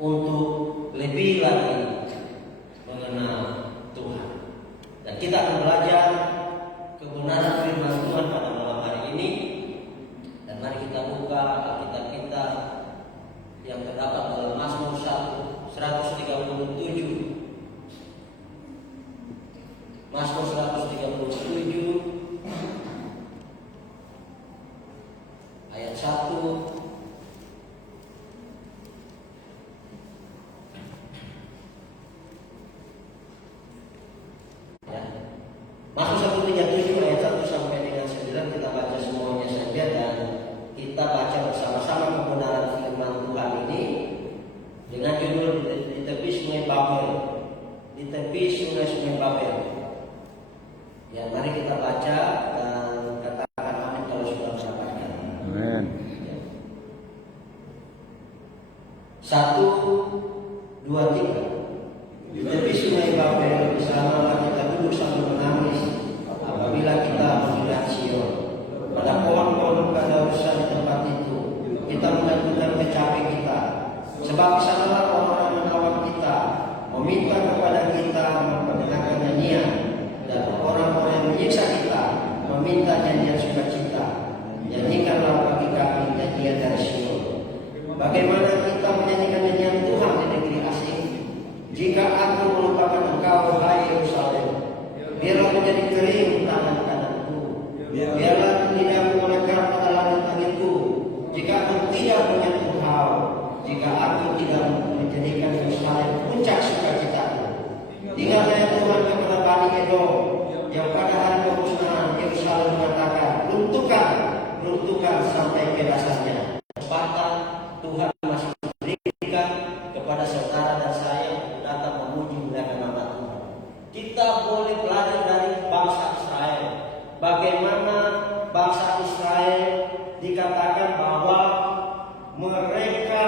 untuk lebih lagi mengenal Tuhan. Dan kita akan belajar kebenaran firman Tuhan pada malam hari ini. Dan mari kita buka Alkitab kita yang terdapat dalam Mazmur 137. Mazmur 137 ayat 1. Mazmur 137 ayat 1 sampai dengan 9 kita baca semuanya saja dan kita baca bersama-sama kebenaran firman Tuhan ini dengan judul di tepi sungai Babel. Di tepi sungai Babel. Ya, mari kita baca dan katakan amin kalau sudah mendapatkan. Amin. 1, 2, 3. Di tepi sungai Babel bersama kita duduk sambil menangis apabila kita melihat Sion. Pada pohon-pohon kadarusa di tempat itu kita menentukan kecapi kita. Sebab sanalah orang-orang menawan kita, meminta kepada kita memperdengarkan nyanyian, dan orang-orang yang menyiksa kita meminta nyanyian sukacita. Nyanyikanlah bagi kami nyanyian dari Sion. Bagaimana kita menyanyikan nyanyian Tuhan di negeri asing? Jika aku melupakan engkau, hai Yerusalem, biarlah menjadi kering tangan kananku, biarlah lidahku melekar pada langit-langitku. Jika aku tidak menyentuh engkau, jika aku tidak menjadikan Yerusalem puncak sukacitaku. Ingatlah ya Tuhan kepada Bani Edom, yang pada hari pemusnahan Yerusalem mengatakan, runtuhkan sampai ke dasarnya. Kesempatan Tuhan masih memberikan kepada saudara dan saya untuk datang memuji muliakan nama Tuhan. Kita boleh belajar dari bangsa Israel. Bagaimana bangsa Israel dikatakan bahwa mereka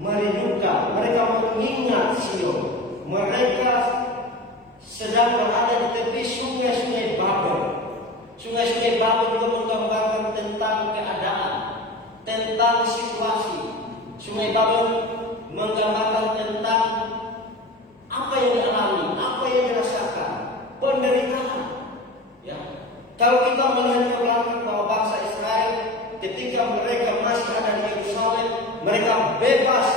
merindukan, mereka mengingat Sion. Mereka sedang berada di tepi sungai-sungai Babel. Sungai-sungai Babel juga menggambarkan tentang keadaan, tentang situasi. Sungai Babel menggambarkan tentang apa yang dialami, apa yang dirasakan, penderitaan. Ya. Kalau kita melihat ke belakang bahwa bangsa Israel ketika mereka masih ada di Yerusalem, mereka bebas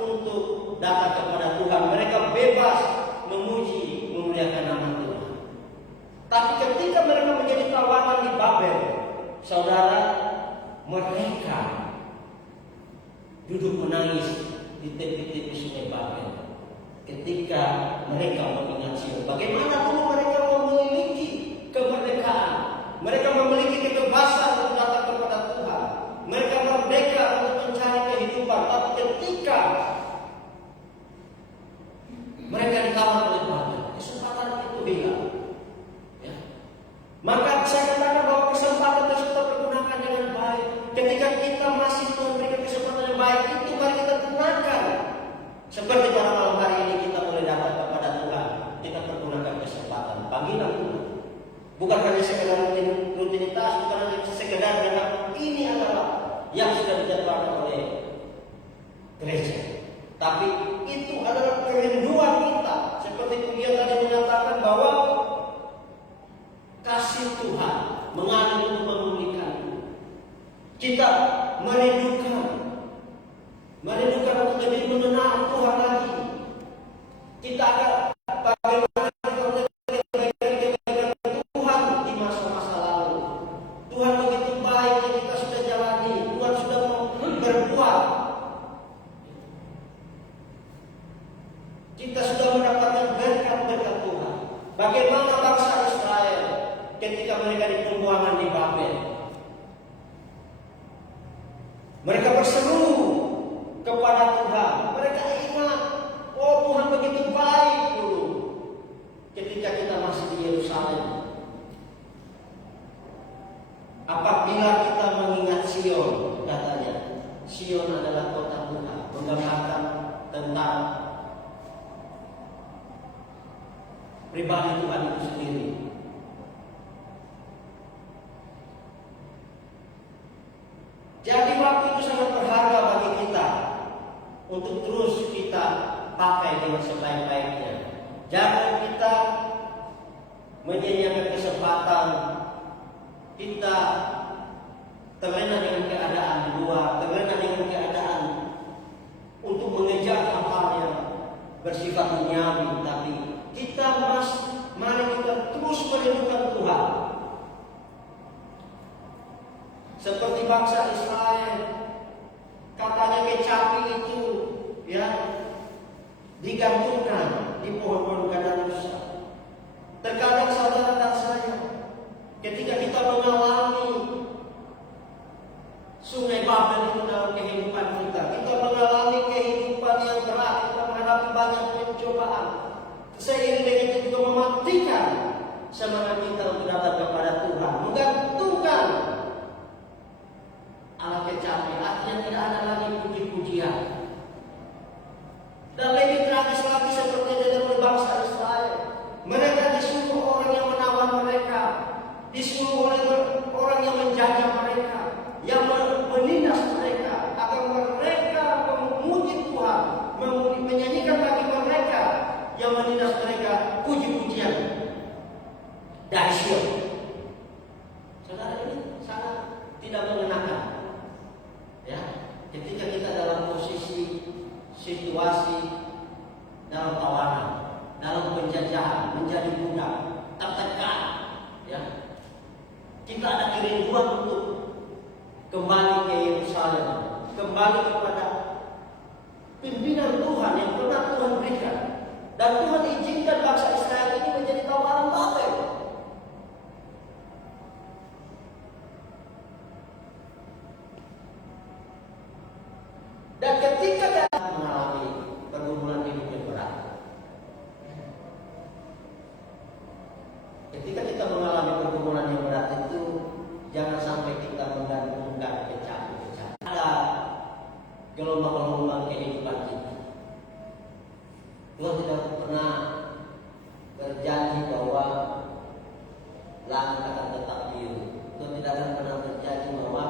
untuk datang kepada Tuhan. Mereka bebas memuji, memuliakan nama Tuhan. Tapi ketika mereka menjadi tawanan di Babel, saudara, mereka duduk menangis di tepi-tepi sungai Babel. Ketika mereka mengingat Sion, bagaimana dulu mereka memiliki kemerdekaan, mereka memiliki kebebasan untuk datang kepada Tuhan, mereka merdeka untuk mencari kehidupan. Tapi ketika mereka dikawal oleh Babel, kesempatan itu hilang. Ya. Maka saya katakan bahwa kesempatan tersebut tergunakan dengan baik. Ketika kita masih memberikan kesempatan yang baik itu, mari kita gunakan. Seperti pada malam hari ini kita boleh datang kepada Tuhan, kita pergunakan kesempatan. Panggilan Tuhan. Bukan hanya sekedar rutinitas, bukan hanya sekedar dengan ini adalah yang sudah dijadwalkan oleh gereja. Tapi itu adalah kerinduan kita. Seperti Tuhan tadi menyatakan bahwa kasih Tuhan mengalir untuk memulihkan. Kita merindukan untuk lebih mengenal Tuhan lagi. Kita akan bagaimana kebaikan Tuhan di masa-masa lalu. Tuhan begitu baik yang kita sudah jalani. Tuhan sudah berbuat. Kita sudah mendapatkan berkat-berkat Tuhan. Bagaimana bangsa Israel ketika mereka di pembuangan di Babel? Mereka berseru kepada Tuhan. Mereka ingat, oh Tuhan begitu baik dulu ketika kita masih di Yerusalem. Apabila kita mengingat Sion, katanya, Sion adalah kota Tuhan, menggambarkan tentang pribadi Tuhan itu sendiri. Jadi waktu itu sangat berharga bagi kita. untuk terus kita pakai dengan sebaik-baiknya. Jangan kita menyia-nyiakan kesempatan kita terlena dengan keadaan di luar, terlena dengan keadaan untuk mengejar hal-hal yang bersifat duniawi, tapi kita mari kita terus merindukan Tuhan. Seperti bangsa Israel, katanya kecapi itu ya digantungkan di pohon-pohon kadalusa. Terkadang saudara dan saya, ketika kita mengalami sungai Babel itu dalam kehidupan kita, kita mengalami kehidupan yang berat, kita menghadapi banyak pencobaan, seiring dengan itu juga mematikan semangat kita untuk datang kepada Tuhan, menggantungkan alat kecapi, artinya tidak ada lagi puji-pujian. Dan lebih tragis lagi seperti dalam bangsa Israel, mereka disuruh orang yang menawan mereka, disuruh oleh orang yang menjajah mereka, yang menindas mereka, agar mereka memuji Tuhan, menyanyikan bagi mereka yang menindas mereka puji-pujian dari Sion. Saudara, ini sangat tidak mengenakan. Ya, ketika kita dalam posisi situasi dalam tawanan, dalam penjajahan, menjadi budak, tertekan, ya, kita ada kerinduan untuk kembali ke Yerusalem, kembali kepada pimpinan Tuhan yang pernah Tuhan berikan. Dan Tuhan izinkan bangsa Israel ini menjadi tawanan Babel. Dan ketika kita mengalami pergumulan hidup yang berat, ketika kita mengalami pergumulan yang berat itu, jangan sampai kita menggantungkan kecapi-kecapi. Ada gelombang-gelombang kehidupan kita. Tuhan tidak pernah berjanji bahwa langit akan tetap biru. Tuhan tidak akan pernah berjanji bahwa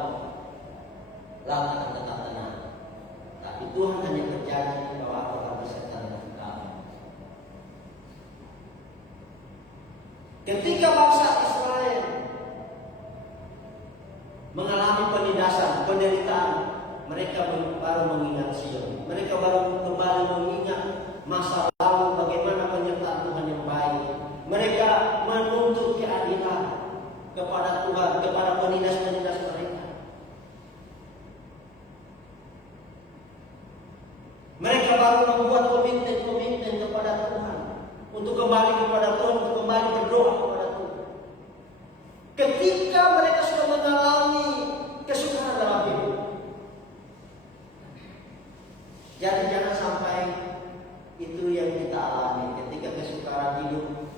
langit akan tetap tenang. Tapi Tuhan hanya berjanji bahwa aku akan beserta dengan kamu. Ketika bangsa Israel mengalami penindasan, penderitaan, mereka baru mengingat Sion. Mereka baru kembali mengingat masa lalu, bagaimana penyertaan Tuhan yang baik. Mereka menuntut keadilan kepada Tuhan, kepada penindas-penindas mereka. Mereka baru membuat komitmen kepada Tuhan, untuk kembali kepada Tuhan, untuk kembali berdoa kepada Tuhan. Ketika mereka sudah mengalami kesukaran dalam hidup. Jadi jangan sampai itu yang kita alami ketika kesukaran hidup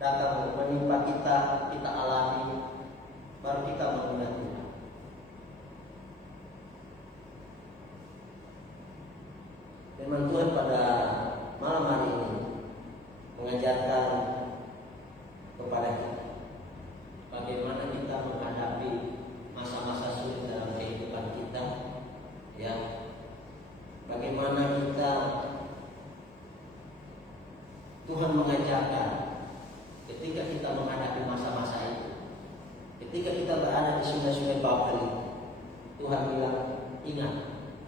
datang menimpa kita, kita alami, baru kita mengingat Tuhan. Firman Tuhan pada malam hari ini mengajarkan kepada kita bagaimana kita menghadapi masa-masa sulit dalam kehidupan kita, ya. Bagaimana kita, Tuhan mengajarkan ketika kita menghadapi masa-masa itu, ketika kita berada di sungai-sungai Babel itu, Tuhan bilang, ingat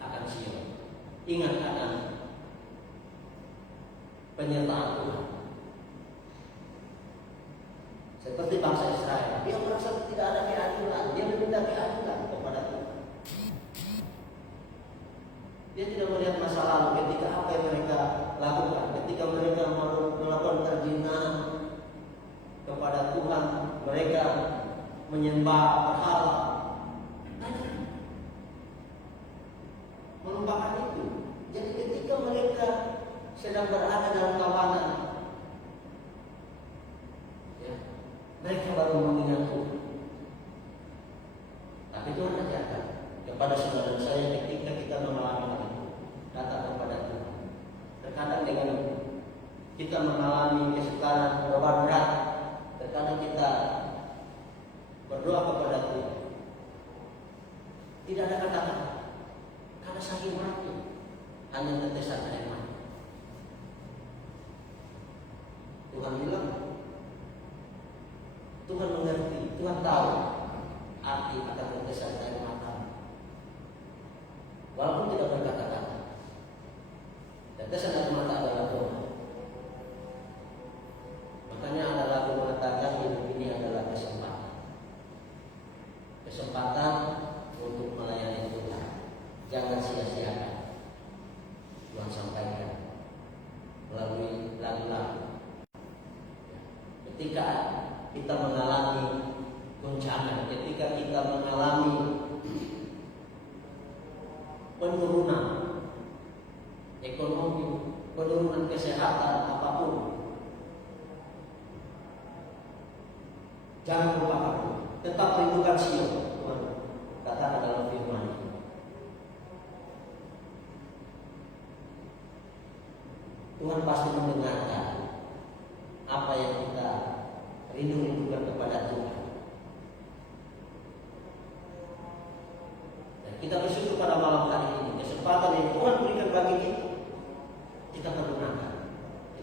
akan Sion, ingat akan penyertaan Tuhan. Seperti bangsa Israel, dia merasa tidak ada keadilan, dia meminta keadilan kepada Tuhan. Dia tidak melihat masa lalu ketika apa yang mereka lakukan, ketika mereka melakukan perzinahan kepada Tuhan, mereka menyembah berhala, melupakan itu. Jadi ketika mereka sedang berada dalam tawanan, ya, mereka baru mengingat Tuhan. Tapi Tuhan ajarkan kepada saudara saya, ketika kita mengalami hal itu, datang kepada Tuhan. Terkadang dengan kita mengalami kesukaran, beban berat, terkadang kita berdoa kepada Tuhan. Tidak ada kata-kata, karena kasih mati, hanya tetesan air mata. Tuhan bilang, Tuhan mengerti, Tuhan tahu arti akan tetesan air mata. Walaupun tidak berkata-kata, tetesan air mata adalah doa. Makanya ada lagu mengatakan hidup ini adalah kesempatan. Kesempatan untuk melayani Tuhan. Jangan sia-siakan. Tuhan sampaikan melalui lagu-lagu. Ketika kita mengalami goncangan, ketika kita mengalami penurunan ekonomi, penurunan kesehatan apapun, jangan lupakan, tetap rindukan Sion. Tuhan katakan dalam firman ini. Tuhan pasti mendengarkan apa yang kita rindu-rindukan kepada Tuhan. Dan kita bersyukur pada malam hari ini, kesempatan yang Tuhan berikan bagi kita, kita pergunakan.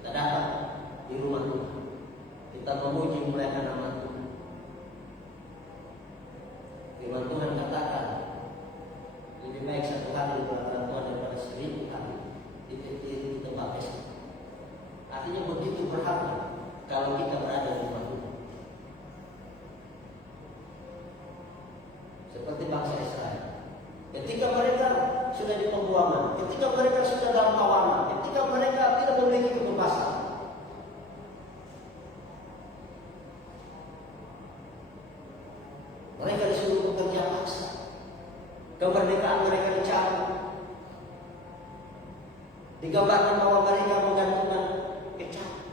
Kita datang di rumah Tuhan, kita memuji memuliakan nama Tuhan. Firman Tuhan katakan, lebih baik satu hari di hadapan Tuhan daripada 1000 hari di tempat pesta. Artinya begitu berharga kalau kita berada di rumah Tuhan. Seperti bangsa Israel, ketika mereka sudah di pembuangan, ketika mereka sudah dalam tawanan, ketika mereka tidak memiliki kebebasan, mereka disuruh bekerja paksa. Kemerdekaan mereka dicari. Digambarkan bahwa mereka menggantungkan kecapi,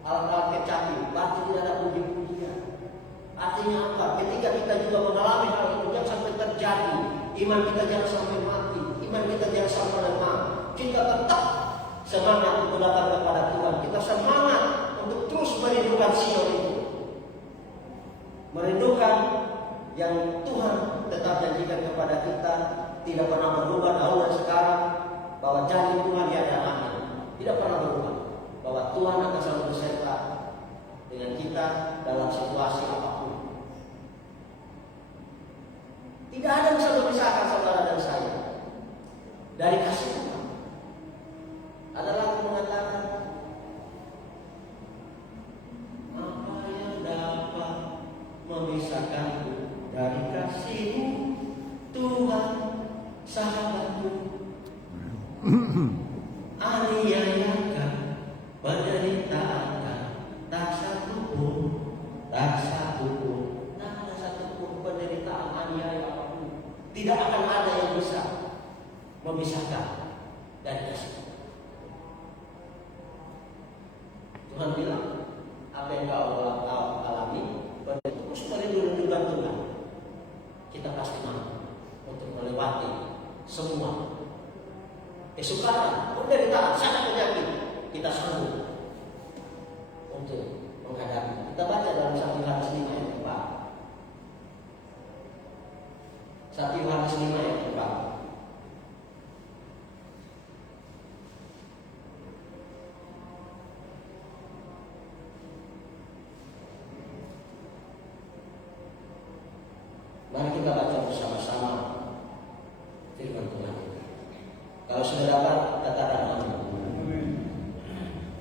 alat-alat kecapi, batu tidak ada puji-pujian. Artinya apa? Ketika kita juga mengalami hal itu, jangan sampai terjadi. Iman kita jangan sampai mati, iman kita jangan sampai lemah. Kita tetap semangat untuk datang kepada Tuhan. Kita semangat untuk terus merindukan Sion itu, merindukan yang Tuhan tetap janjikan kepada kita, tidak pernah berubah dahulu dan sekarang, bahwa janji Tuhan ya dan amin. Tidak pernah berubah, bahwa Tuhan akan selalu beserta dengan kita dalam situasi apapun. Tidak ada yang bisa memisahkan saudara dan saya dari kasih Tuhan. Adalah mengatakan, apa yang dapat memisahkanku dari kasih-Mu, Tuhan sahabatku. Aniayakan, penderitaan, tak satu pun, tak ada satu pun penderitaan, aniaya apapun, tidak akan ada yang bisa memisahkan dari kasih. Tuhan bilang, apa yang kau alami, terus merindu-rindukan Tuhan, kita pasti mampu untuk melewati semua kesukaran, penderitaan, sakit penyakit. Kita sanggup untuk menghadapi. Kita baca dalam 1 Yohanes 5 ayat 4. 1 Yohanes 5 ayat 4. Mari kita baca bersama-sama firman Tuhan. Kalau sudah dapat, katakan amin.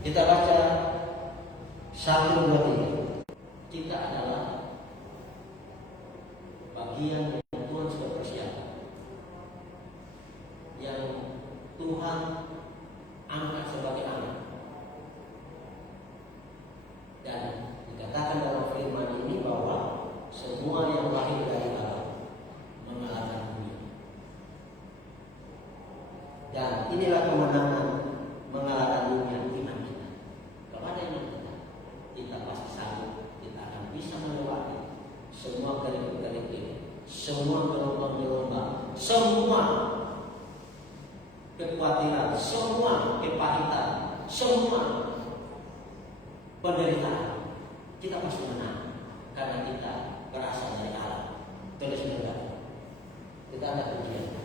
Kita baca 1, 2, 3. Kita adalah bagian yang Tuhan sudah persiapkan, yang Tuhan angkat sebagai anak. Dan dikatakan dalam firman ini bahwa semua yang lahir dari Allah mengalahkan dunia. Dan inilah kemenangan mengalahkan dunia, iman kita. Kepada iman kita pasti sanggup. Kita akan bisa melewati semua kerikil-kerikil, semua gelombang-gelombang, semua kekhawatiran, semua kepahitan, semua penderitaan. Kita pasti menang karena kita berasal dari Allah. Tulis saudara, kita ada ujian.